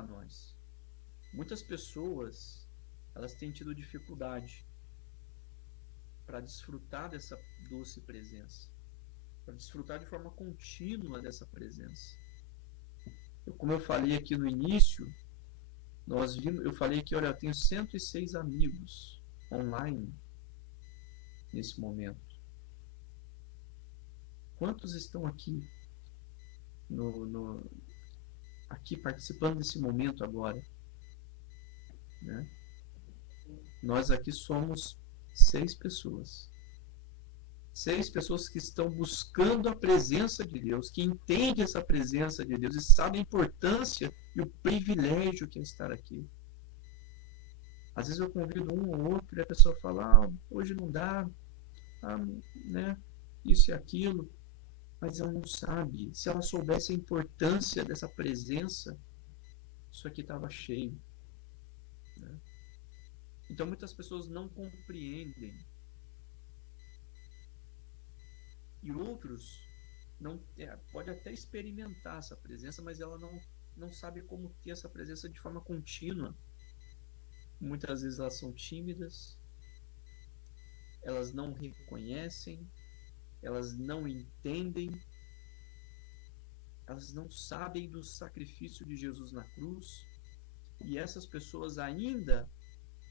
para nós. Muitas pessoas, elas têm tido dificuldade para desfrutar dessa doce presença, para desfrutar de forma contínua dessa presença. Como eu falei aqui no início, eu falei que, olha, eu tenho 106 amigos online nesse momento. Quantos estão aqui aqui participando desse momento agora? Né? Nós aqui somos 6 pessoas. 6 pessoas que estão buscando a presença de Deus, que entendem essa presença de Deus e sabem a importância e o privilégio que é estar aqui. Às vezes eu convido um ou outro e a pessoa fala, hoje não dá, né? Isso e aquilo. Mas ela não sabe. Se ela soubesse a importância dessa presença, isso aqui estava cheio. Né? Então muitas pessoas não compreendem. E outros pode até experimentar essa presença, mas ela não sabe como ter essa presença de forma contínua. Muitas vezes elas são tímidas, elas não reconhecem, elas não entendem, elas não sabem do sacrifício de Jesus na cruz, e essas pessoas ainda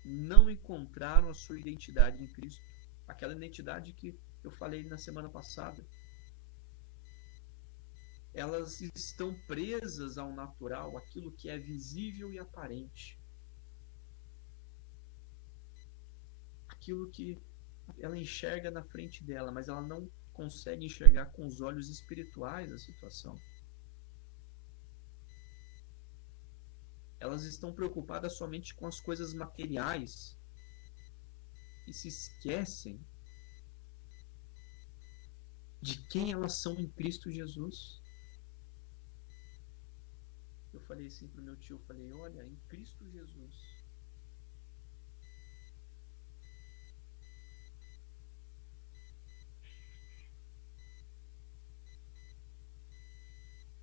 não encontraram a sua identidade em Cristo, aquela identidade que eu falei na semana passada. Elas estão presas ao natural, aquilo que é visível e aparente, aquilo que ela enxerga na frente dela, mas ela não consegue enxergar com os olhos espirituais a situação. Elas estão preocupadas somente com as coisas materiais e se esquecem de quem elas são em Cristo Jesus. Eu falei assim para o meu tio, falei, olha, em Cristo Jesus,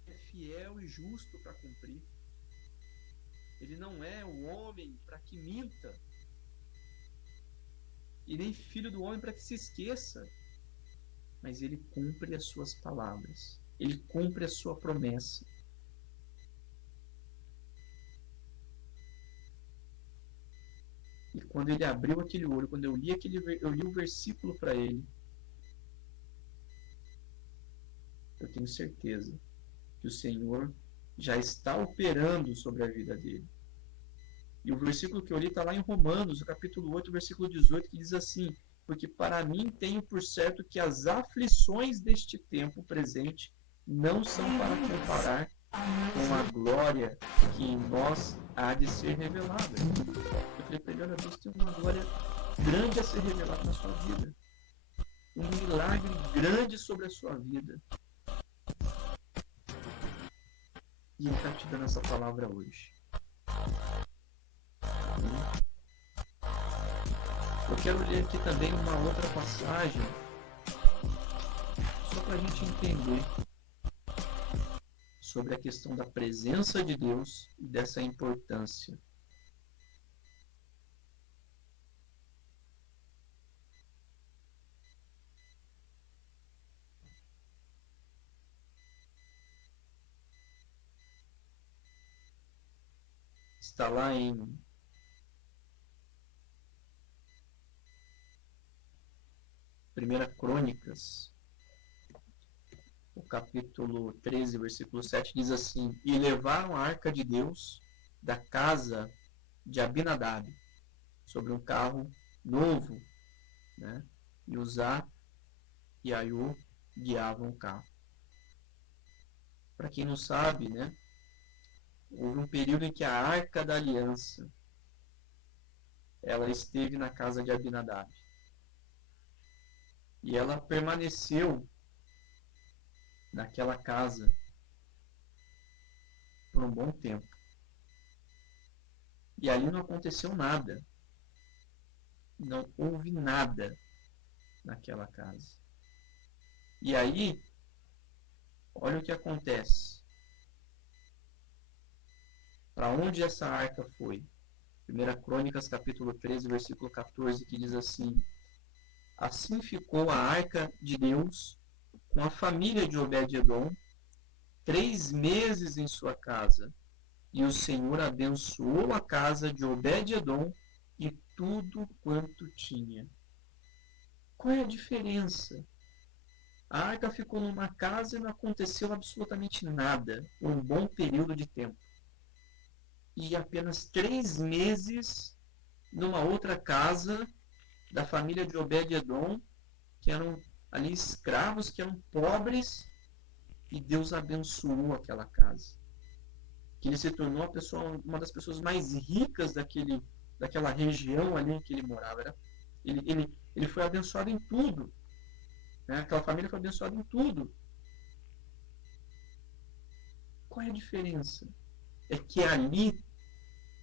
é fiel e justo para cumprir. Ele não é o homem para que minta, e nem filho do homem para que se esqueça, mas ele cumpre as suas palavras, ele cumpre a sua promessa. E quando ele abriu aquele olho, quando eu li o versículo para ele, eu tenho certeza que o Senhor já está operando sobre a vida dele. E o versículo que eu li está lá em Romanos, no capítulo 8, versículo 18, que diz assim, porque para mim tenho por certo que as aflições deste tempo presente não são para comparar com a glória que em nós há de ser revelada. Eu falei para ele, olha, Deus tem uma glória grande a ser revelada na sua vida. Um milagre grande sobre a sua vida. E Ele está te dando essa palavra hoje. Eu quero ler aqui também uma outra passagem, só para a gente entender sobre a questão da presença de Deus e dessa importância. Está lá em Primeira Crônicas, o capítulo 13, versículo 7, diz assim, e levaram a arca de Deus da casa de Abinadab sobre um carro novo, né? E Uzá e Aiú guiavam o carro. Para quem não sabe, né? Houve um período em que a Arca da Aliança ela esteve na casa de Abinadab. E ela permaneceu naquela casa por um bom tempo. E ali não aconteceu nada. Não houve nada naquela casa. E aí, olha o que acontece. Para onde essa arca foi? 1 Crônicas, capítulo 13, versículo 14, que diz assim: Assim ficou a arca de Deus com a família de Obed-edom 3 meses em sua casa. E o Senhor abençoou a casa de Obed-edom e tudo quanto tinha. Qual é a diferença? A arca ficou numa casa e não aconteceu absolutamente nada por um bom período de tempo. E apenas 3 meses numa outra casa da família de Obed-edom, que eram ali escravos, que eram pobres, e Deus abençoou aquela casa. Que ele se tornou uma das pessoas mais ricas daquela região ali em que ele morava. Ele foi abençoado em tudo. Né? Aquela família foi abençoada em tudo. Qual é a diferença? É que ali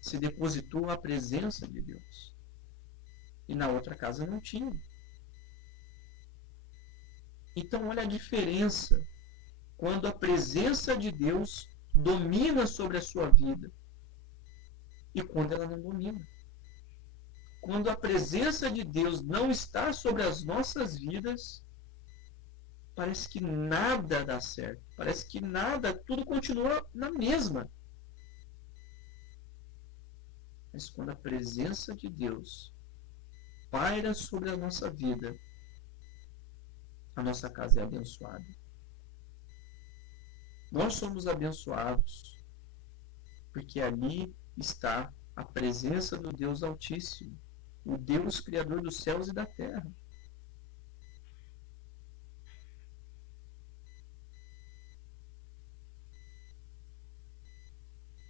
se depositou a presença de Deus. E na outra casa não tinha. Então olha a diferença quando a presença de Deus domina sobre a sua vida e quando ela não domina. Quando a presença de Deus não está sobre as nossas vidas, parece que nada dá certo. Parece que nada, tudo continua na mesma. Mas quando a presença de Deus paira sobre a nossa vida, a nossa casa é abençoada. Nós somos abençoados porque ali está a presença do Deus Altíssimo, o Deus Criador dos céus e da terra.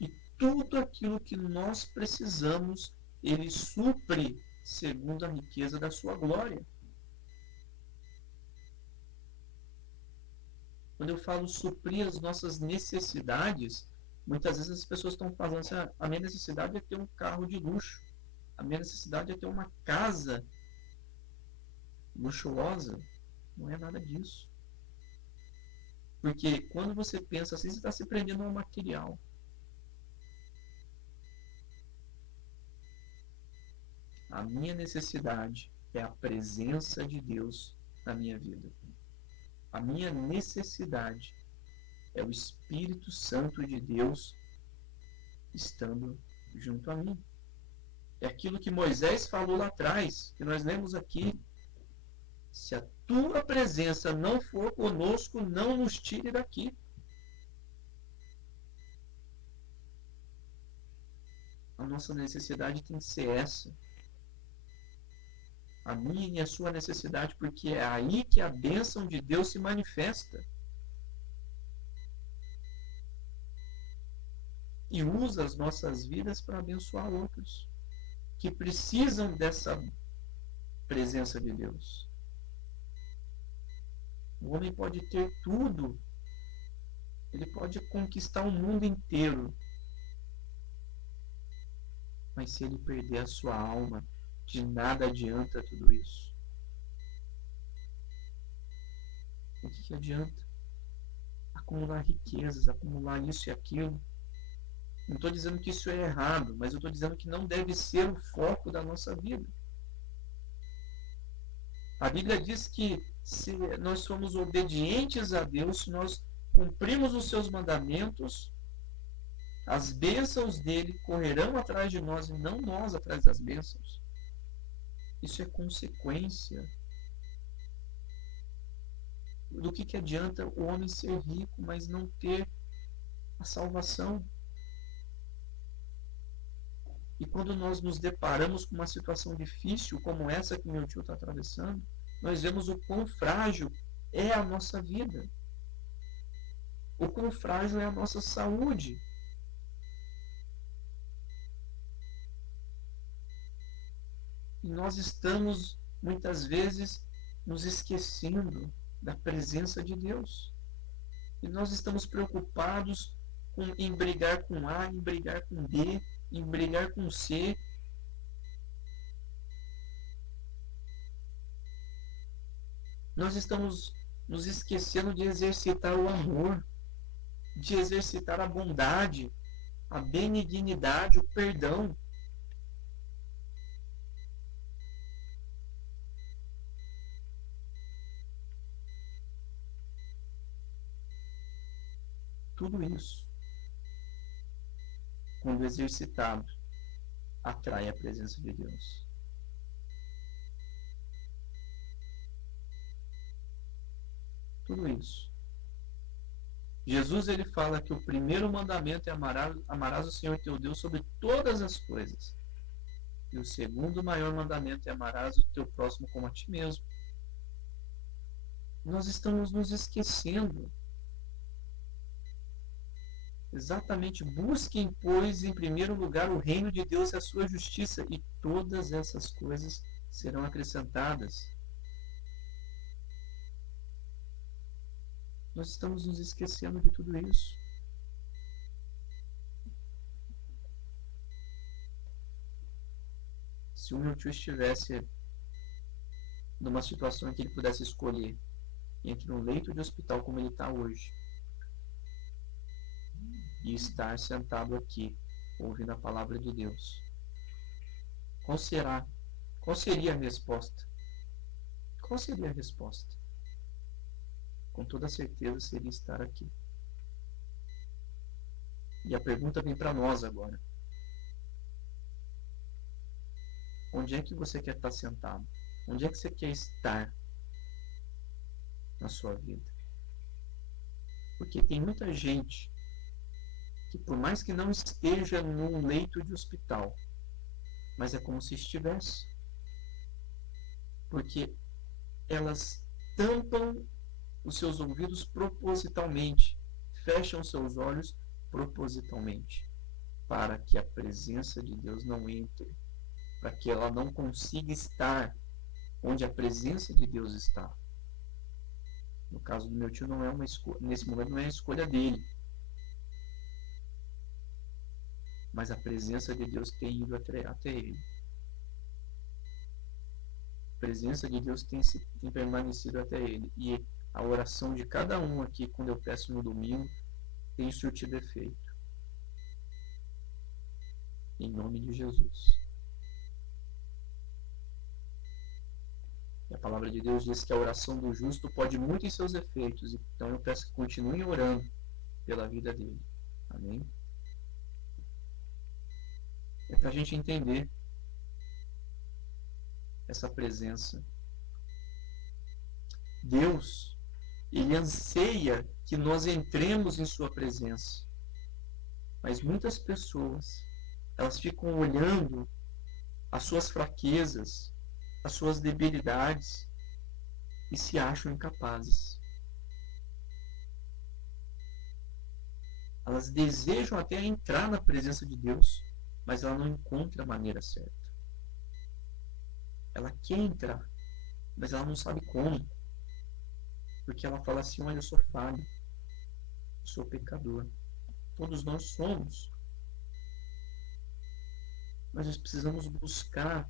E tudo aquilo que nós precisamos, Ele supre segundo a riqueza da sua glória. Quando eu falo suprir as nossas necessidades, muitas vezes as pessoas estão falando assim, a minha necessidade é ter um carro de luxo, a minha necessidade é ter uma casa luxuosa. Não é nada disso. Porque quando você pensa assim, você está se prendendo ao material. A minha necessidade é a presença de Deus na minha vida. A minha necessidade é o Espírito Santo de Deus estando junto a mim. É aquilo que Moisés falou lá atrás, que nós lemos aqui. Se a tua presença não for conosco, não nos tire daqui. A nossa necessidade tem que ser essa. A minha e a sua necessidade, porque é aí que a bênção de Deus se manifesta. E usa as nossas vidas para abençoar outros que precisam dessa presença de Deus. O homem pode ter tudo, ele pode conquistar o mundo inteiro, mas se ele perder a sua alma, de nada adianta tudo isso. O que adianta? Acumular riquezas, acumular isso e aquilo. Não estou dizendo que isso é errado, mas eu estou dizendo que não deve ser o foco da nossa vida. A Bíblia diz que se nós somos obedientes a Deus, se nós cumprimos os seus mandamentos, as bênçãos dele correrão atrás de nós e não nós atrás das bênçãos. Isso é consequência. Do que adianta o homem ser rico, mas não ter a salvação? E quando nós nos deparamos com uma situação difícil como essa que meu tio está atravessando, nós vemos o quão frágil é a nossa vida. O quão frágil é a nossa saúde. E nós estamos, muitas vezes, nos esquecendo da presença de Deus. E nós estamos preocupados em brigar com A, em brigar com B, em brigar com C. Nós estamos nos esquecendo de exercitar o amor, de exercitar a bondade, a benignidade, o perdão. Tudo isso, quando exercitado, atrai a presença de Deus. Tudo isso. Jesus ele fala que o primeiro mandamento é amarás o Senhor teu Deus sobre todas as coisas. E o segundo maior mandamento é amarás o teu próximo como a ti mesmo. Nós estamos nos esquecendo. Exatamente, busquem, pois, em primeiro lugar o reino de Deus e a sua justiça, e todas essas coisas serão acrescentadas. Nós estamos nos esquecendo de tudo isso. Se o meu tio estivesse numa situação em que ele pudesse escolher entre um leito de hospital como ele está hoje e estar sentado aqui, ouvindo a palavra de Deus, qual seria a resposta? Qual seria a resposta? Com toda certeza seria estar aqui. E a pergunta vem para nós agora. Onde é que você quer estar sentado? Onde é que você quer estar na sua vida? Porque tem muita gente que, por mais que não esteja num leito de hospital, mas é como se estivesse. Porque elas tampam os seus ouvidos propositalmente, fecham seus olhos propositalmente, para que a presença de Deus não entre, para que ela não consiga estar onde a presença de Deus está. No caso do meu tio, não é uma escolha, nesse momento não é a escolha dele, mas a presença de Deus tem ido até ele. A presença de Deus tem permanecido até ele, e a oração de cada um aqui, quando eu peço no domingo, tem surtido efeito. Em nome de Jesus. E a palavra de Deus diz que a oração do justo pode muito em seus efeitos. Então eu peço que continuem orando pela vida dele. Amém? É para a gente entender essa presença. Deus, ele anseia que nós entremos em sua presença. Mas muitas pessoas, elas ficam olhando as suas fraquezas, as suas debilidades e se acham incapazes. Elas desejam até entrar na presença de Deus, mas ela não encontra a maneira certa. Ela quer entrar, mas ela não sabe como. Porque ela fala assim, olha, eu sou falho, eu sou pecador. Todos nós somos. Mas nós precisamos buscar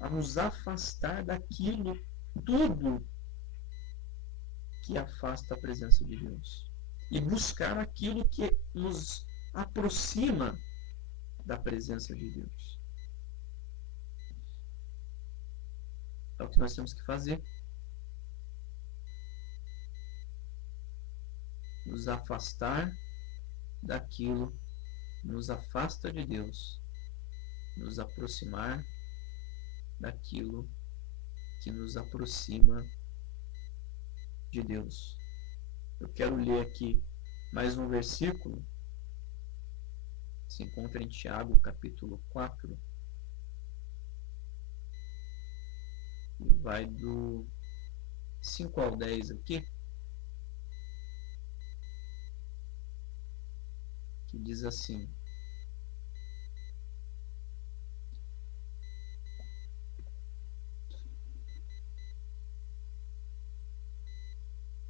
a nos afastar daquilo tudo que afasta a presença de Deus. E buscar aquilo que nos aproxima da presença de Deus. É o que nós temos que fazer. Nos afastar daquilo que nos afasta de Deus. Nos aproximar daquilo que nos aproxima de Deus. Eu quero ler aqui mais um versículo. Se encontra em Tiago, capítulo 4. E vai do 5 ao 10 aqui. Que diz assim: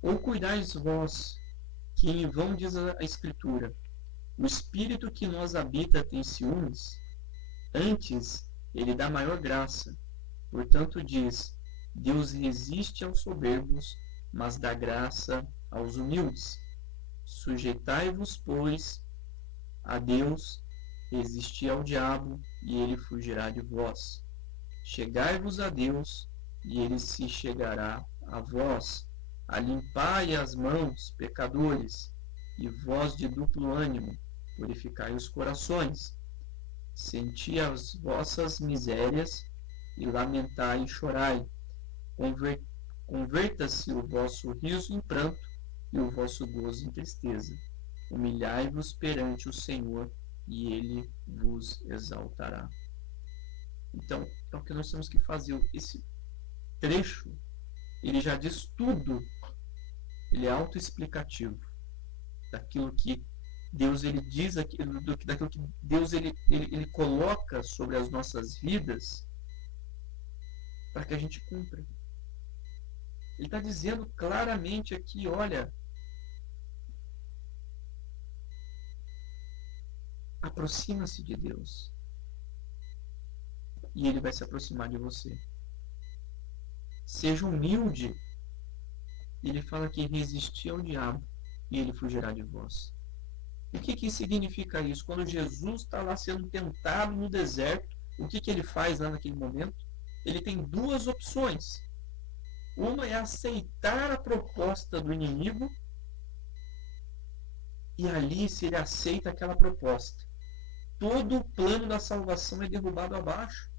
Ou cuidais vós, que em vão diz a Escritura, o Espírito que nos habita tem ciúmes? Antes, ele dá maior graça. Portanto diz, Deus resiste aos soberbos, mas dá graça aos humildes. Sujeitai-vos, pois, a Deus, resisti ao diabo, e ele fugirá de vós. Chegai-vos a Deus, e ele se chegará a vós. Alimpai as mãos, pecadores, e vós de duplo ânimo, purificai os corações. Senti as vossas misérias, e lamentai e chorai. Converta-se o vosso riso em pranto, e o vosso gozo em tristeza. Humilhai-vos perante o Senhor, e ele vos exaltará. Então, é o que nós temos que fazer. Esse trecho, ele já diz tudo. Ele é autoexplicativo daquilo que Deus ele diz, daquilo que Deus ele coloca sobre as nossas vidas para que a gente cumpra. Ele está dizendo claramente aqui, olha, aproxima-se de Deus e ele vai se aproximar de você. Seja humilde. Ele fala que resistir ao diabo e ele fugirá de vós. O que significa isso? Quando Jesus está lá sendo tentado no deserto, o que ele faz lá naquele momento? Ele tem duas opções. Uma é aceitar a proposta do inimigo, e ali, se ele aceita aquela proposta, todo o plano da salvação é derrubado abaixo.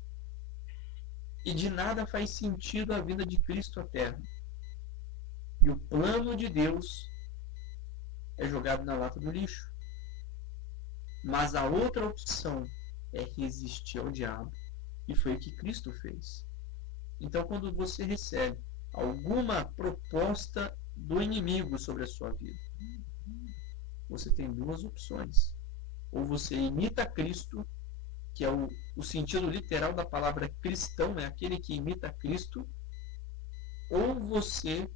E de nada faz sentido a vinda de Cristo à Terra. E o plano de Deus é jogado na lata do lixo. Mas a outra opção é resistir ao diabo. E foi o que Cristo fez. Então, quando você recebe alguma proposta do inimigo sobre a sua vida, você tem duas opções. Ou você imita Cristo, que é o sentido literal da palavra cristão, é aquele que imita Cristo, ou você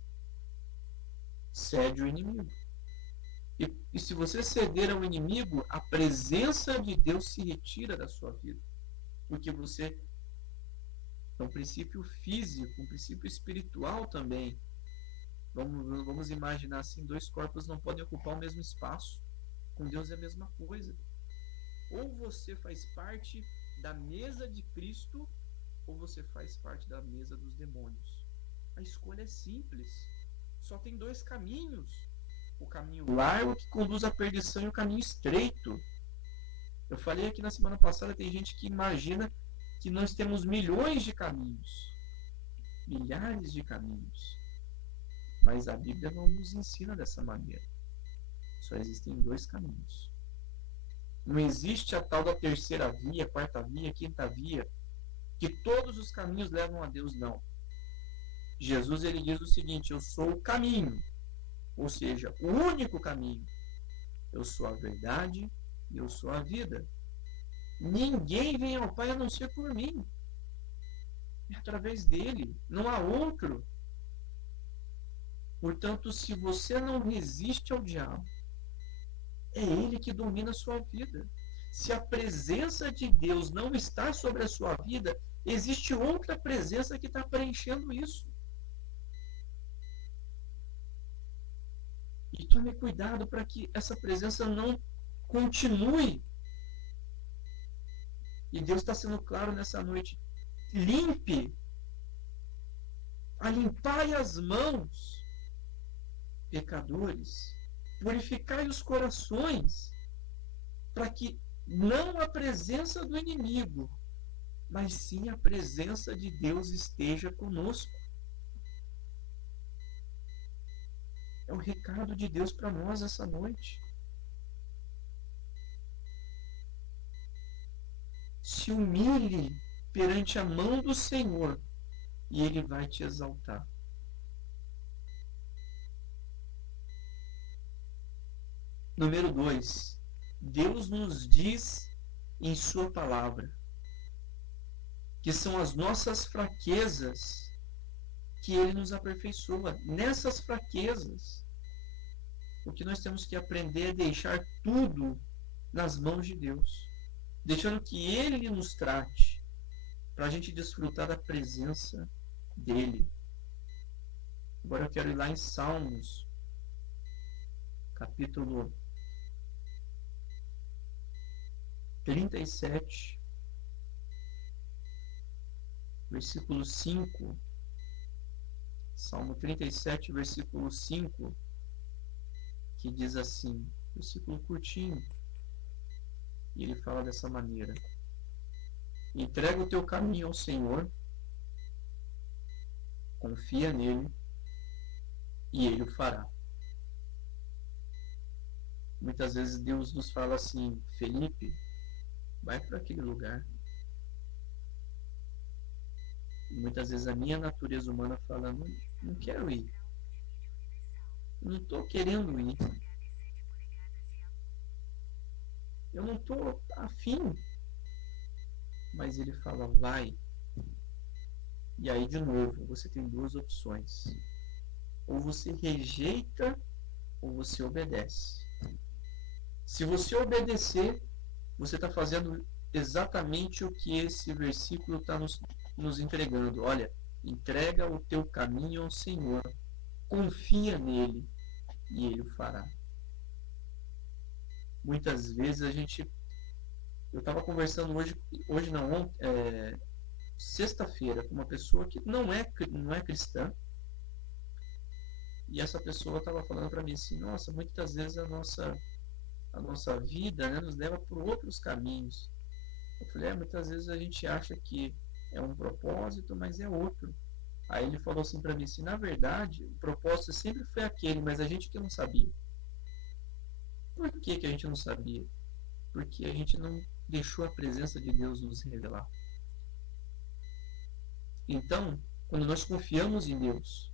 cede ao inimigo. E se você ceder ao inimigo, a presença de Deus se retira da sua vida. Porque você é um princípio físico, um princípio espiritual também. Vamos imaginar assim, dois corpos não podem ocupar o mesmo espaço. Com Deus é a mesma coisa. Ou você faz parte da mesa de Cristo, ou você faz parte da mesa dos demônios. A escolha é simples. Só tem dois caminhos. O caminho largo que conduz à perdição e o caminho estreito. Eu falei aqui na semana passada, tem gente que imagina que nós temos milhões de caminhos. Milhares de caminhos. Mas a Bíblia não nos ensina dessa maneira. Só existem dois caminhos. Não existe a tal da terceira via, quarta via, quinta via, que todos os caminhos levam a Deus, não. Jesus ele diz o seguinte: eu sou o caminho, ou seja, o único caminho. Eu sou a verdade e eu sou a vida. Ninguém vem ao Pai a não ser por mim. É através dele, não há outro. Portanto, se você não resiste ao diabo, é ele que domina a sua vida. Se a presença de Deus não está sobre a sua vida, existe outra presença que está preenchendo isso. E tome cuidado para que essa presença não continue. E Deus está sendo claro nessa noite. Alimpai as mãos, pecadores, purificai os corações, para que não a presença do inimigo, mas sim a presença de Deus esteja conosco. É o recado de Deus para nós essa noite. Se humilhe perante a mão do Senhor e Ele vai te exaltar. Número 2. Deus nos diz em sua palavra que são as nossas fraquezas que Ele nos aperfeiçoa. Nessas fraquezas, o que nós temos que aprender é deixar tudo nas mãos de Deus, deixando que Ele nos trate, para a gente desfrutar da presença dEle. Agora eu quero ir lá em Salmos, capítulo 37, versículo 5. Salmo 37, versículo 5, que diz assim, versículo curtinho, e ele fala dessa maneira: entrega o teu caminho ao Senhor, confia nele, e ele o fará. Muitas vezes Deus nos fala assim: Felipe, vai para aquele lugar. E muitas vezes a minha natureza humana fala: não quero ir. Não estou querendo ir. Eu não estou afim. Mas ele fala: vai. E aí, de novo, você tem duas opções. Ou você rejeita, ou você obedece. Se você obedecer, você está fazendo exatamente o que esse versículo está nos entregando. Olha, entrega o teu caminho ao Senhor, confia nele e ele o fará. Muitas vezes eu estava conversando hoje não, sexta-feira, com uma pessoa que não é cristã, e essa pessoa estava falando para mim assim: nossa, muitas vezes a nossa vida, né, nos leva por outros caminhos. Eu falei: muitas vezes a gente acha que é um propósito, mas é outro. Aí ele falou assim para mim assim: na verdade, o propósito sempre foi aquele, mas a gente que não sabia. Por que a gente não sabia? Porque a gente não deixou a presença de Deus nos revelar. Então, quando nós confiamos em Deus,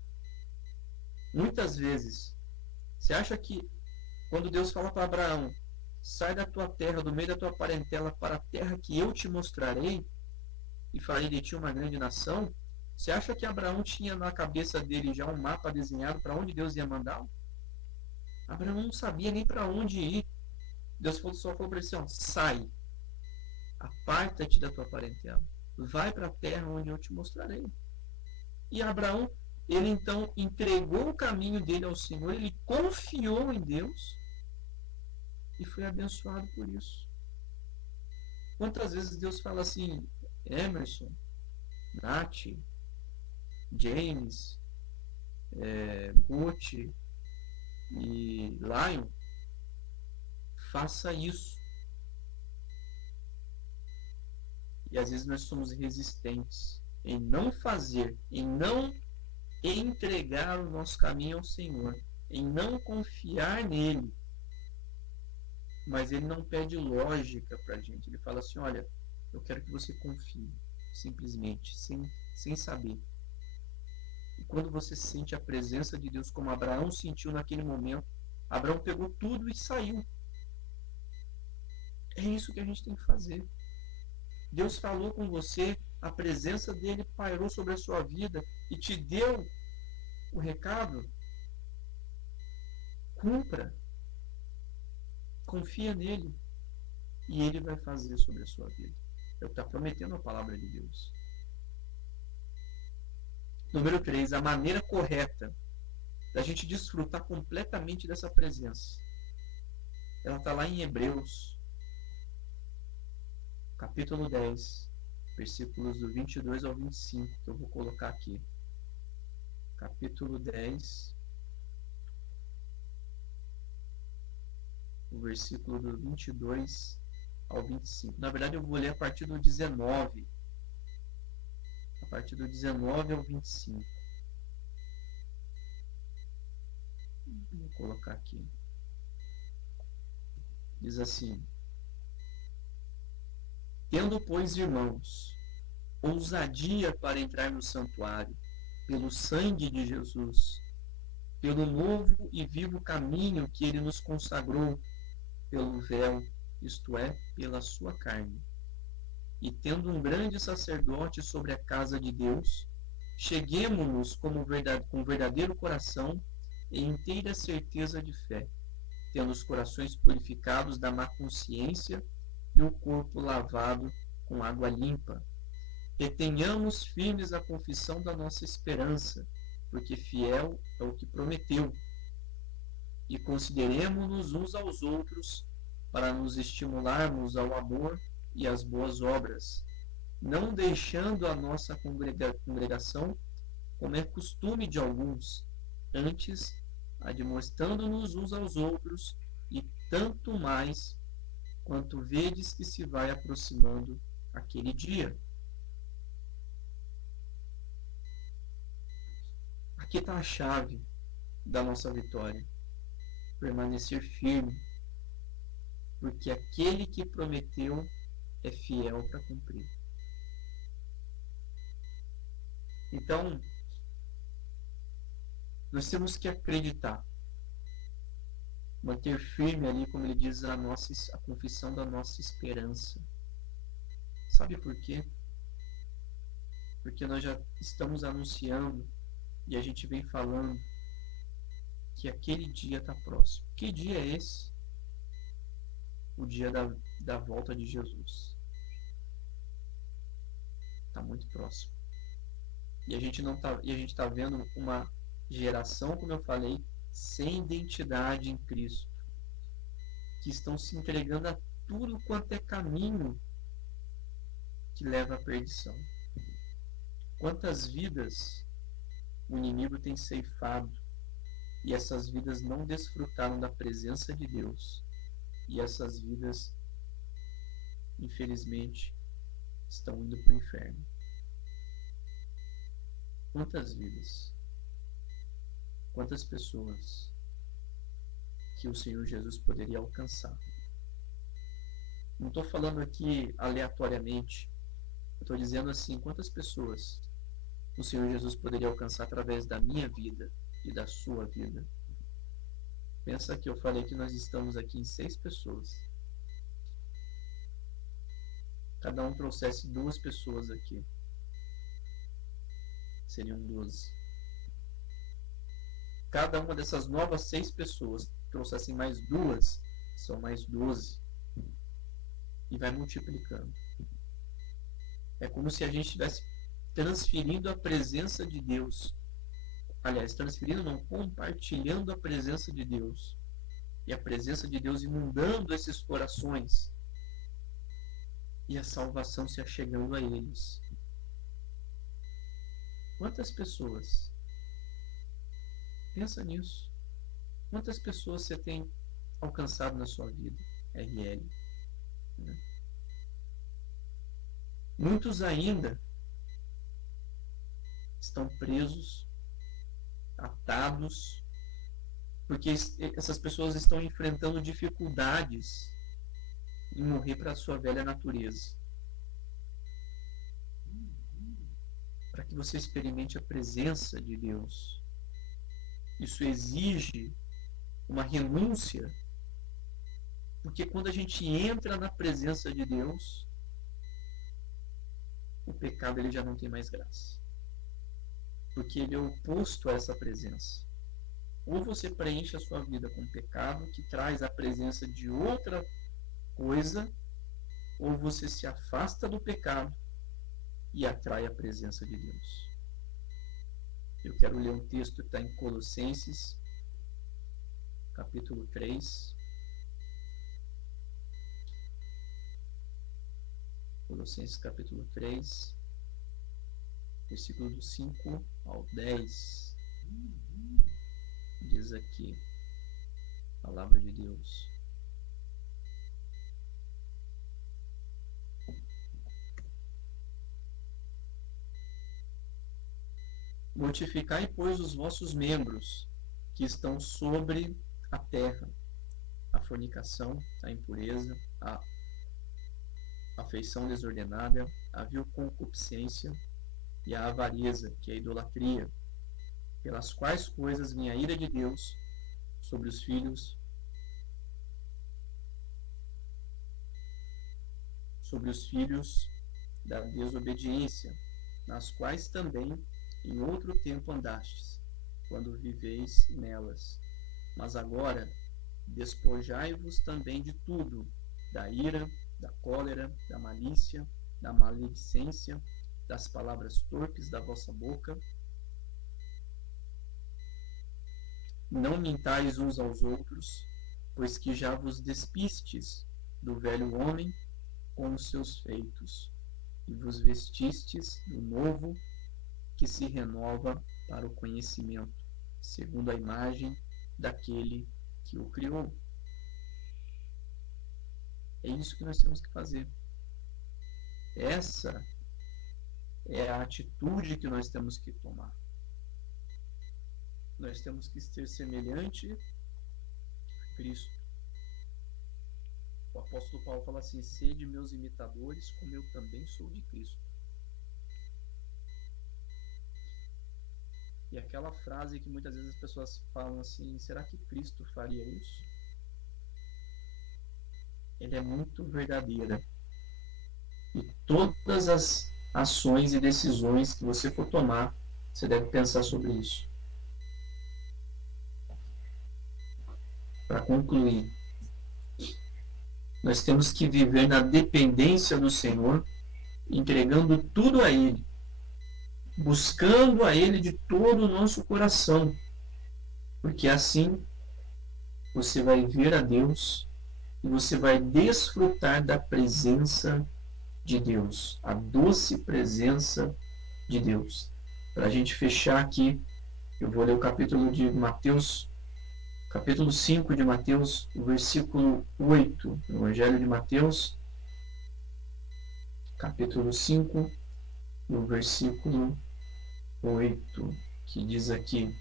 muitas vezes, você acha que quando Deus fala para Abraão: sai da tua terra, do meio da tua parentela, para a terra que eu te mostrarei, e farei de ti uma grande nação, você acha que Abraão tinha na cabeça dele já um mapa desenhado para onde Deus ia mandá-lo? Abraão não sabia nem para onde ir. Deus só falou para ele assim: sai, aparta-te da tua parentela, vai para a terra onde eu te mostrarei. E Abraão, ele então entregou o caminho dele ao Senhor, ele confiou em Deus e foi abençoado por isso. Quantas vezes Deus fala assim: Emerson, Nath, James, Gucci e Lion, faça isso. E às vezes nós somos resistentes em não fazer, em não entregar o nosso caminho ao Senhor, em não confiar nele. Mas ele não pede lógica para a gente. Ele fala assim: olha, eu quero que você confie, simplesmente, sem saber. E quando você sente a presença de Deus, como Abraão sentiu naquele momento, Abraão pegou tudo e saiu. É isso que a gente tem que fazer. Deus falou com você, a presença dele pairou sobre a sua vida e te deu o recado. Cumpra. Confia nele e ele vai fazer sobre a sua vida. É o que está prometendo a palavra de Deus. Número 3, a maneira correta da gente desfrutar completamente dessa presença. Ela está lá em Hebreus, capítulo 10, versículos do 22 ao 25, que eu vou colocar aqui. Capítulo 10, o versículo do 22 ao 25. Na verdade, eu vou ler a partir do 19. A partir do 19 ao 25. Vou colocar aqui. Diz assim: tendo, pois, irmãos, ousadia para entrar no santuário, pelo sangue de Jesus, pelo novo e vivo caminho que ele nos consagrou, pelo véu, isto é, pela sua carne. E tendo um grande sacerdote sobre a casa de Deus, cheguemo-nos com verdadeiro coração e inteira certeza de fé, tendo os corações purificados da má consciência e o corpo lavado com água limpa. Retenhamos firmes a confissão da nossa esperança, porque fiel é o que prometeu. E consideremo-nos uns aos outros para nos estimularmos ao amor e às boas obras, não deixando a nossa congregação, como é costume de alguns, antes admoestando-nos uns aos outros, e tanto mais quanto vedes que se vai aproximando aquele dia. Aqui está a chave da nossa vitória: permanecer firme, porque aquele que prometeu é fiel para cumprir. Então, nós temos que acreditar, manter firme ali, como ele diz, a confissão da nossa esperança. Sabe por quê? Porque nós já estamos anunciando e a gente vem falando que aquele dia está próximo. Que dia é esse? O dia da volta de Jesus. Está muito próximo. E a gente está vendo uma geração, como eu falei, sem identidade em Cristo, que estão se entregando a tudo quanto é caminho que leva à perdição. Quantas vidas o inimigo tem ceifado, e essas vidas não desfrutaram da presença de Deus, e essas vidas, infelizmente, estão indo para o inferno. Quantas vidas, quantas pessoas que o Senhor Jesus poderia alcançar. Não estou falando aqui aleatoriamente, eu estou dizendo assim, quantas pessoas o Senhor Jesus poderia alcançar através da minha vida e da sua vida. Pensa que eu falei que nós estamos aqui em 6 pessoas. Cada um trouxesse 2 pessoas aqui, seriam 12. Cada uma dessas novas 6 pessoas trouxessem mais 2, são mais 12. E vai multiplicando. É como se a gente estivesse transferindo a presença de Deus. Aliás, transferindo não, compartilhando a presença de Deus. E a presença de Deus inundando esses corações. E a salvação se achegando a eles. Quantas pessoas? Pensa nisso. Quantas pessoas você tem alcançado na sua vida? RL. Né? Muitos ainda estão presos, atados, porque essas pessoas estão enfrentando dificuldades em morrer para a sua velha natureza. Para que você experimente a presença de Deus. Isso exige uma renúncia, porque quando a gente entra na presença de Deus, o pecado ele já não tem mais graça. Porque ele é oposto a essa presença. Ou você preenche a sua vida com pecado, que traz a presença de outra coisa, ou você se afasta do pecado e atrai a presença de Deus. Eu quero ler um texto que está em Colossenses, capítulo 3. Colossenses capítulo 3, versículo do 5 ao 10. Diz aqui, a palavra de Deus. Mortificai, pois, os vossos membros que estão sobre a terra, a fornicação, a impureza, a afeição desordenada, a vil concupiscência e a avareza, que é a idolatria, pelas quais coisas vem a ira de Deus sobre os filhos da desobediência, nas quais também em outro tempo andastes, quando viveis nelas. Mas agora despojai-vos também de tudo, da ira, da cólera, da malícia, da maledicência, das palavras torpes da vossa boca. Não mintais uns aos outros, pois que já vos despistes do velho homem com os seus feitos, e vos vestistes do novo, que se renova para o conhecimento, segundo a imagem daquele que o criou. É isso que nós temos que fazer. Essa é a atitude que nós temos que tomar. Nós temos que ser semelhante a Cristo. O apóstolo Paulo fala assim: sede meus imitadores, como eu também sou de Cristo. E aquela frase que muitas vezes as pessoas falam assim: será que Cristo faria isso? Ela é muito verdadeira. E todas as ações e decisões que você for tomar, você deve pensar sobre isso. Para concluir, nós temos que viver na dependência do Senhor, entregando tudo a Ele, buscando a Ele de todo o nosso coração, porque assim você vai ver a Deus e você vai desfrutar da presença de Deus, a doce presença de Deus. Para a gente fechar aqui, eu vou ler o capítulo de Mateus, capítulo 5 de Mateus, o versículo 8, o Evangelho de Mateus, capítulo 5, no versículo 8, que diz aqui: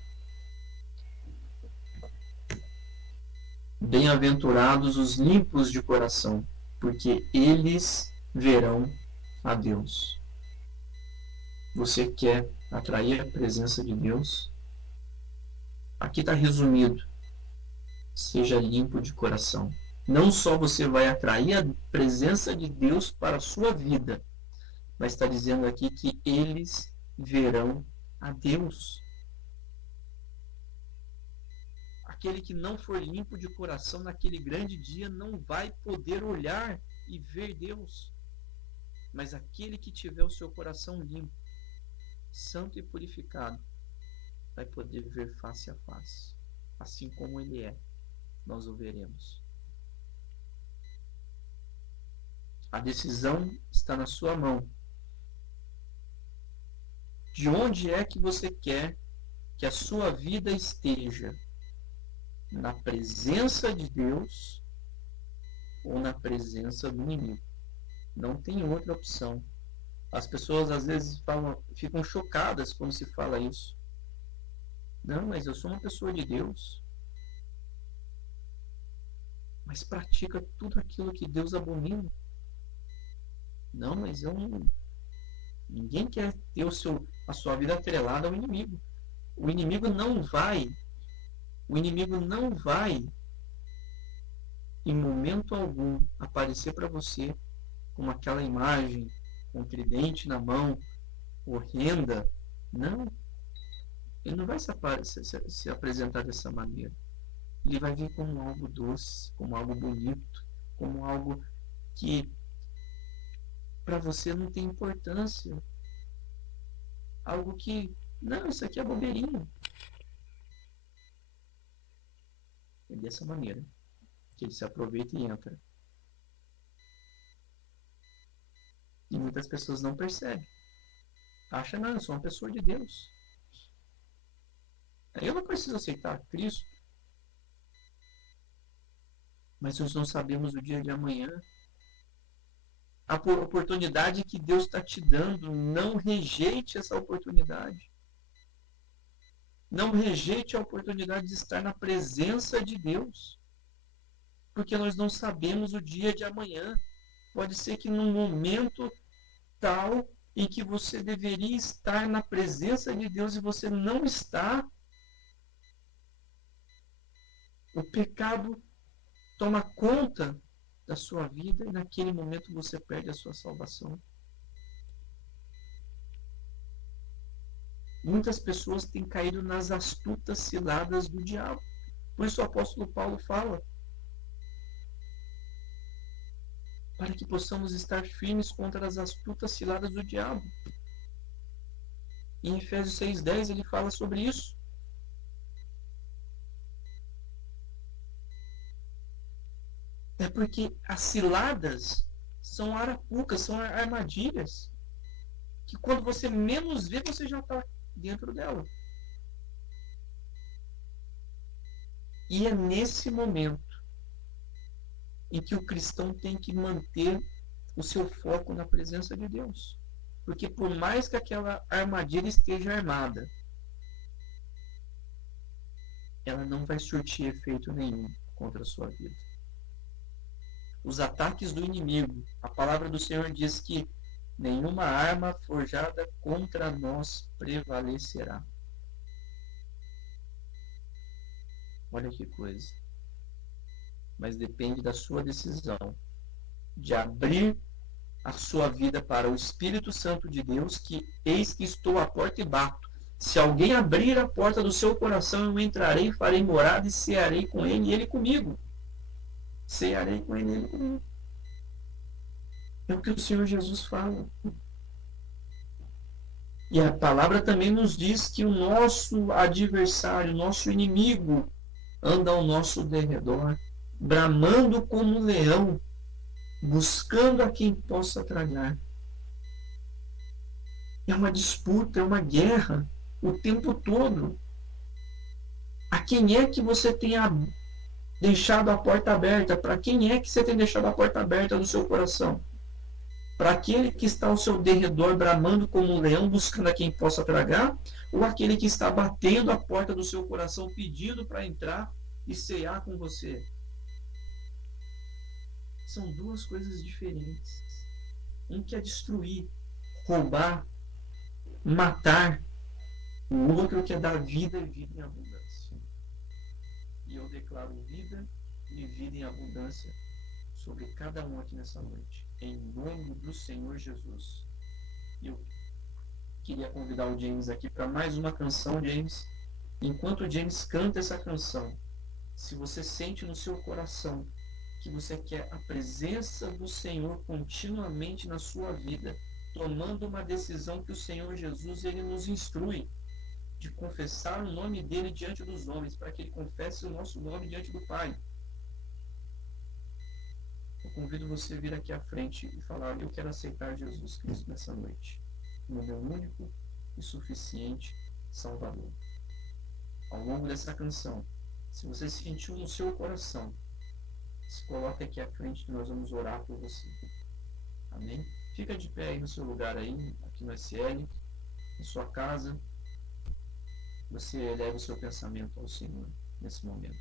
bem-aventurados os limpos de coração, porque eles verão a Deus. Você quer atrair a presença de Deus? Aqui está resumido: seja limpo de coração. Não só você vai atrair a presença de Deus para a sua vida, mas está dizendo aqui que eles verão a Deus. Aquele que não for limpo de coração naquele grande dia não vai poder olhar e ver Deus. Mas aquele que tiver o seu coração limpo, santo e purificado, vai poder ver face a face, assim como Ele é. Nós o veremos. A decisão está na sua mão. De onde é que você quer que a sua vida esteja? Na presença de Deus ou na presença do inimigo? Não tem outra opção. As pessoas às vezes ficam chocadas quando se fala isso. Não, mas eu sou uma pessoa de Deus. Mas pratica tudo aquilo que Deus abomina. Não, mas eu não... Ninguém quer ter a sua vida atrelada ao inimigo. O inimigo não vai, em momento algum, aparecer para você como aquela imagem, com um tridente na mão, horrenda. Não. Ele não vai se apresentar dessa maneira. Ele vai vir como algo doce, como algo bonito, como algo que para você não tem importância. Algo que, não, isso aqui é bobeirinho. É dessa maneira que ele se aproveita e entra. E muitas pessoas não percebem. Acha, não, eu sou uma pessoa de Deus. Eu não preciso aceitar Cristo. Mas nós não sabemos o dia de amanhã. A oportunidade que Deus está te dando, não rejeite essa oportunidade. Não rejeite a oportunidade de estar na presença de Deus. Porque nós não sabemos o dia de amanhã. Pode ser que num momento tal em que você deveria estar na presença de Deus e você não está, o pecado toma conta da sua vida e naquele momento você perde a sua salvação. Muitas pessoas têm caído nas astutas ciladas do diabo. Por isso o apóstolo Paulo fala: para que possamos estar firmes contra as astutas ciladas do diabo. Em Efésios 6,10 ele fala sobre isso. É porque as ciladas são arapucas, são armadilhas. Que quando você menos vê, você já está dentro dela. E é nesse momento em que o cristão tem que manter o seu foco na presença de Deus. Porque por mais que aquela armadilha esteja armada, ela não vai surtir efeito nenhum contra a sua vida. Os ataques do inimigo, a palavra do Senhor diz que nenhuma arma forjada contra nós prevalecerá. Olha que coisa. Mas depende da sua decisão de abrir a sua vida para o Espírito Santo de Deus, que eis que estou à porta e bato. Se alguém abrir a porta do seu coração, eu entrarei, farei morada e cearei com ele e ele comigo. Cearei com ele e ele comigo. É o que o Senhor Jesus fala. E a palavra também nos diz que o nosso adversário, o nosso inimigo, anda ao nosso derredor, bramando como um leão, buscando a quem possa tragar. É uma disputa, é uma guerra o tempo todo. A quem é que você tem deixado a porta aberta? Para quem é que você tem deixado a porta aberta do seu coração? Para aquele que está ao seu derredor, bramando como um leão, buscando a quem possa tragar? Ou aquele que está batendo a porta do seu coração, pedindo para entrar e cear com você? São duas coisas diferentes. Um quer destruir, roubar, matar. O outro quer dar vida e vida em abundância. E eu declaro vida e vida em abundância sobre cada um aqui nessa noite. Em nome do Senhor Jesus. E eu queria convidar o James aqui para mais uma canção, James. Enquanto o James canta essa canção, se você sente no seu coração que você quer a presença do Senhor continuamente na sua vida, tomando uma decisão que o Senhor Jesus ele nos instrui de confessar o nome dele diante dos homens, para que ele confesse o nosso nome diante do Pai. Eu convido você a vir aqui à frente e falar: eu quero aceitar Jesus Cristo nessa noite, como meu único e suficiente Salvador. Ao longo dessa canção, se você sentiu no seu coração, se coloque aqui à frente que nós vamos orar por você. Amém? Fica de pé aí no seu lugar aí, aqui no SL, em sua casa. Você eleva o seu pensamento ao Senhor nesse momento.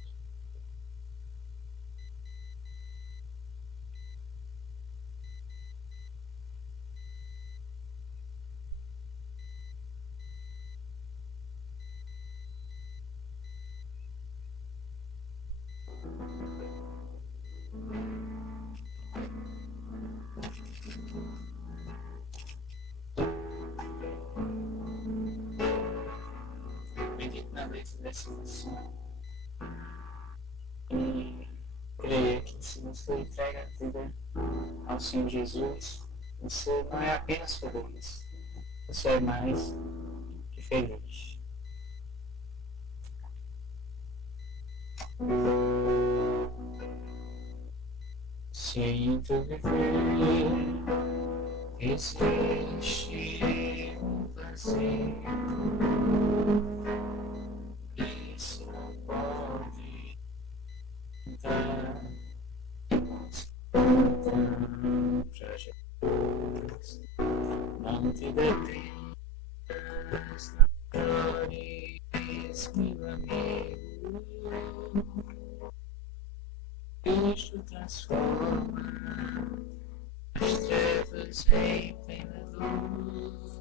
Dessa canção. E creio que se você entrega a vida ao Senhor Jesus, você não é apenas feliz, você é mais que feliz. Sinto viver, existe um vazio. Não te detenhas, não chores, meu amigo. Cristo transforma as trevas em plena luz.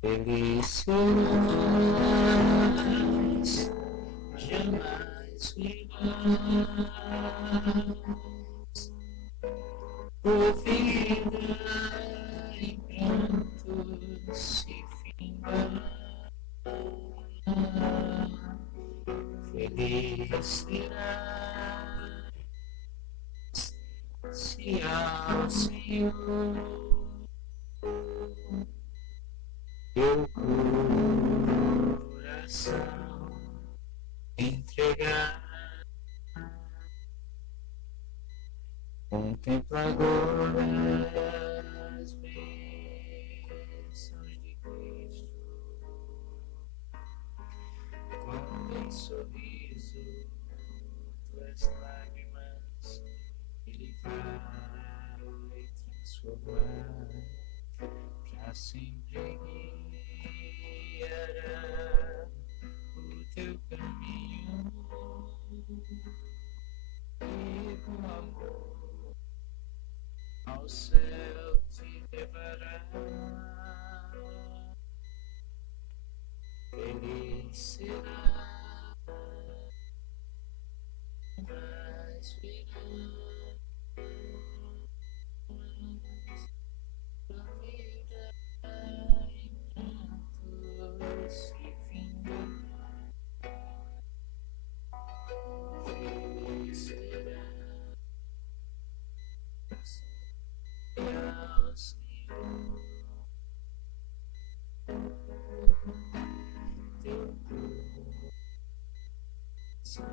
Feliz serás, jamais virás. Tua vida em pranto se findará. Feliz serás se ao Senhor teu coração entregar. agora as bênçãos de Cristo, quando em sorriso tuas lágrimas Ele vai transformar, pra sempre guiará o teu caminho e com amor ao céu te levará. Feliz será, mas virão a vida em prantos se findará. Feliz será ao Senhor teu coração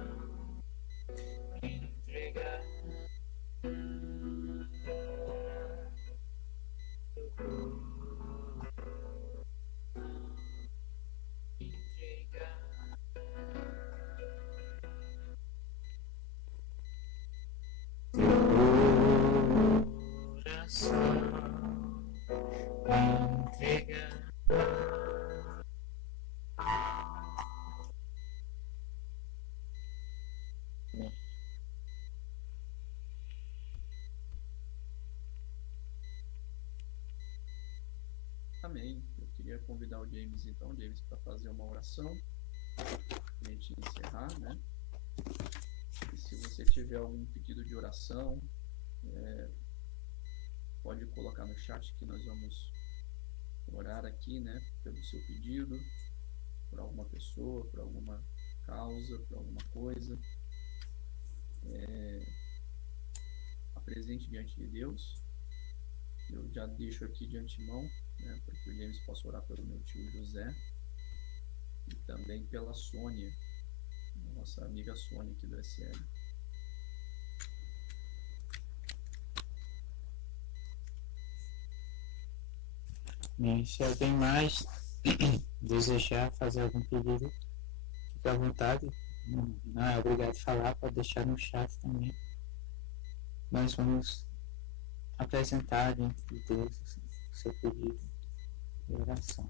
entregar, teu coração entregar, teu coração entregar. Amém. Eu queria convidar o James, então, James, para fazer uma oração, para a gente encerrar, né? E se você tiver algum pedido de oração, pode colocar no chat que nós vamos orar aqui, né? Pelo seu pedido, por alguma pessoa, por alguma causa, por alguma coisa. Apresente diante de Deus. Eu já deixo aqui de antemão, né, para que o James possa orar pelo meu tio José e também pela Sônia, nossa amiga Sônia aqui do SL. Bem, se alguém mais desejar fazer algum pedido, fique à vontade. Não é obrigado a falar, pode deixar no chat também. Nós vamos apresentar diante de Deus o seu pedido de oração.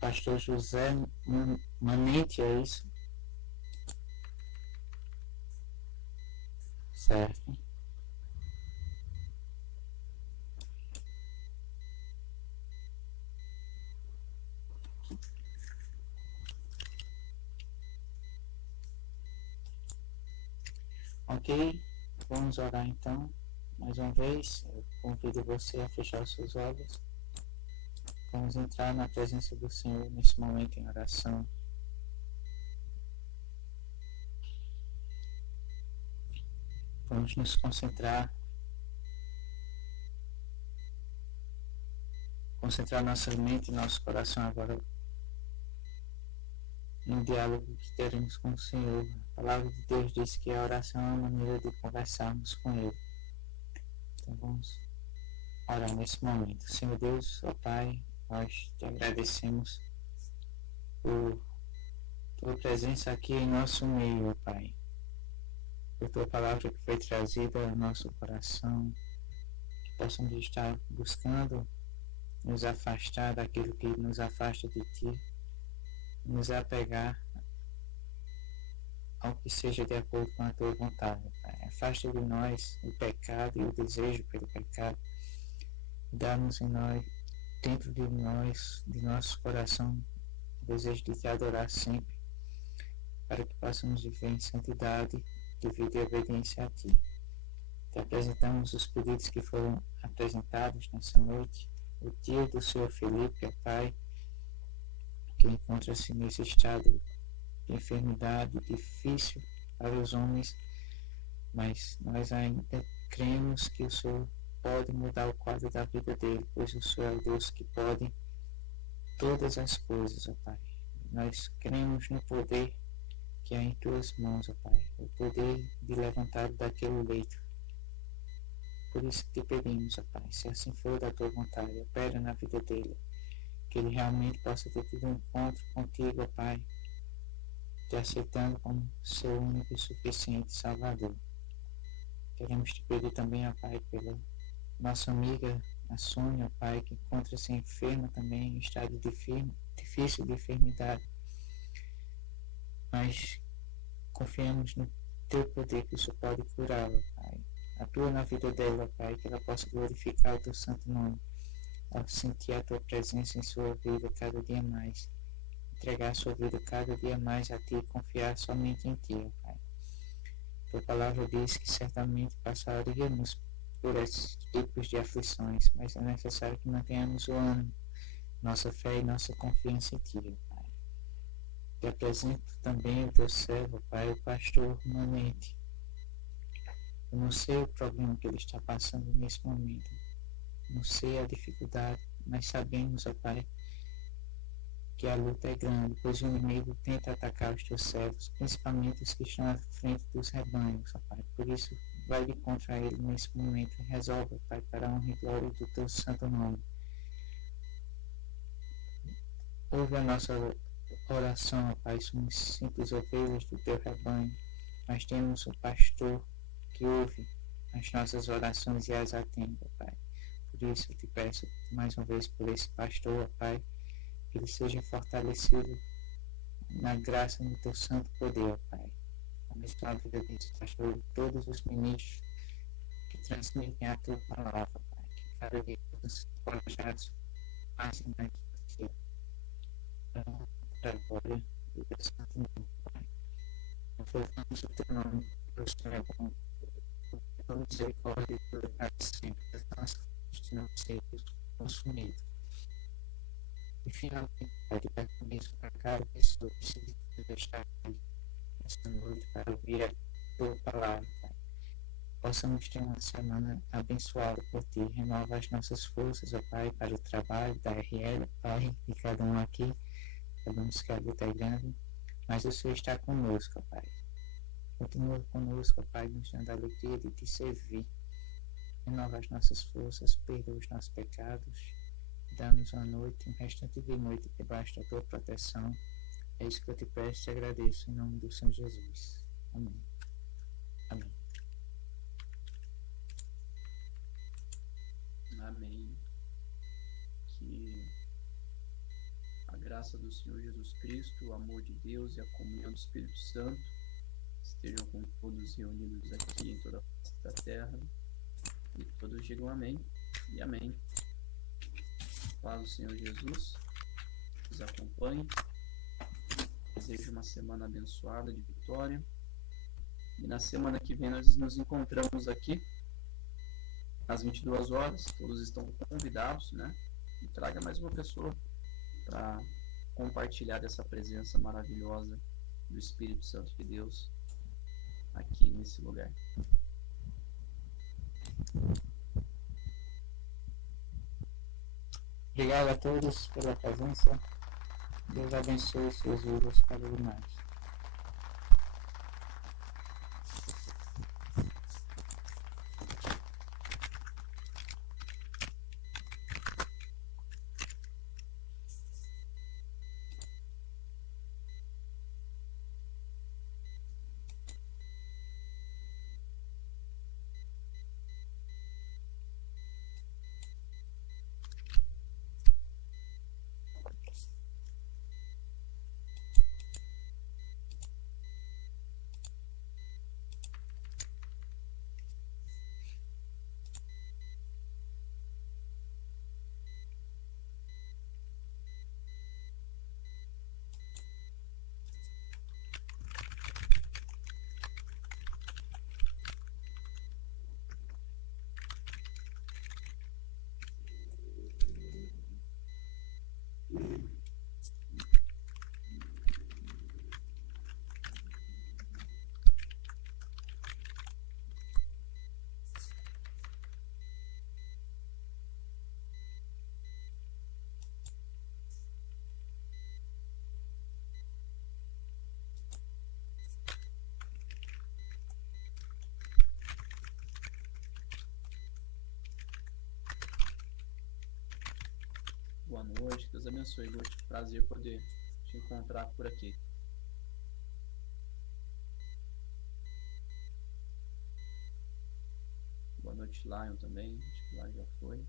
Pastor José Manente, é isso? Certo. Ok, vamos orar então. Mais uma vez, eu convido você a fechar os seus olhos. Vamos entrar na presença do Senhor nesse momento em oração. Vamos nos concentrar nossa mente e nosso coração agora no diálogo que teremos com o Senhor. A palavra de Deus diz que a oração é uma maneira de conversarmos com Ele. Então vamos orar nesse momento. Senhor Deus, ó Pai, nós te agradecemos por tua presença aqui em nosso meio, ó Pai. Por tua palavra que foi trazida ao nosso coração, que possamos estar buscando nos afastar daquilo que nos afasta de Ti, nos apegar ao que seja de acordo com a Tua vontade, Pai. Afasta de nós o pecado e o desejo pelo pecado. Dá-nos em nós, dentro de nós, de nosso coração, o desejo de Te adorar sempre, para que possamos viver em santidade, devido à obediência a Ti. Te apresentamos os pedidos que foram apresentados nessa noite. O tio do Senhor Felipe, ó Pai, que encontra-se nesse estado de enfermidade difícil para os homens, mas nós ainda cremos que o Senhor pode mudar o quadro da vida dele, pois o Senhor é o Deus que pode todas as coisas, ó Pai. Nós cremos no poder que há em tuas mãos, ó Pai, o poder de levantá-lo daquele leito. Por isso te pedimos, ó Pai, se assim for da tua vontade, opera na vida dele, que ele realmente possa ter tido um encontro contigo, ó Pai, te aceitando como seu único e suficiente Salvador. Queremos te pedir também, ó Pai, pela nossa amiga, a Sônia, ó Pai, que encontra-se enferma também, em estado difícil de enfermidade, mas confiamos no teu poder que o Senhor pode curá-la, Pai. Atua na vida dela, Pai, que ela possa glorificar o teu santo nome, ao sentir a tua presença em sua vida cada dia mais, entregar a sua vida cada dia mais a ti e confiar somente em ti, Pai. Tua palavra diz que certamente passaríamos por esses tipos de aflições, mas é necessário que mantenhamos o ânimo, nossa fé e nossa confiança em ti, Pai. Te apresento também o teu servo, Pai, o pastor Manente. Eu não sei o problema que ele está passando nesse momento, não sei a dificuldade, mas sabemos, ó Pai, que a luta é grande, pois o inimigo tenta atacar os teus servos, principalmente os que estão à frente dos rebanhos, ó Pai. Por isso, vai de contra ele nesse momento e resolve, ó Pai, para a honra e glória do teu santo nome. Ouve a nossa oração, ó Pai, somos simples ovelhas do teu rebanho, mas temos o pastor que ouve as nossas orações e as atende, ó Pai. Por isso eu te peço mais uma vez por esse pastor, ó Pai, que ele seja fortalecido na graça no teu santo poder, ó Pai. Abençoa a vida desse pastor e todos os ministros que transmitem a tua palavra, Pai. Que cada dia possam ser forjados mais e mais por ti. Para a glória do teu santo nome, Pai. Louvamos o teu nome, o Senhor é bom. Tua misericórdia dura para sempre, as nossas fontes não sejam consumidas. E finalmente, Pai, te peço isso para cada pessoa que se deixar aqui esta noite para ouvir a tua palavra, Pai. Possamos ter uma semana abençoada por ti. Renova as nossas forças, ó Pai, para o trabalho da RL, Pai, de cada um aqui. Sabemos que a luta é grande, mas o Senhor está conosco, ó Pai. Continua conosco, ó Pai, nos dando a alegria de te servir. Renova as nossas forças, perdoa os nossos pecados. Dá-nos uma noite, um restante de noite debaixo da tua proteção. É isso que eu te peço e te agradeço em nome do Senhor Jesus. Amém. Amém. Amém. Que a graça do Senhor Jesus Cristo, o amor de Deus e a comunhão do Espírito Santo estejam com todos reunidos aqui em toda a face da terra. E todos digam amém e amém. Paz do Senhor Jesus os acompanhe. Desejo uma semana abençoada de vitória. E na semana que vem nós nos encontramos aqui às 22 horas. Todos estão convidados, né? E traga mais uma pessoa para compartilhar dessa presença maravilhosa do Espírito Santo de Deus aqui nesse lugar. Obrigado a todos pela presença. Deus abençoe os seus vidas cada vez mais. noite. Deus abençoe, Lúcio. Prazer poder te encontrar por aqui. Boa noite, Lion, também. Acho que o Lion já foi.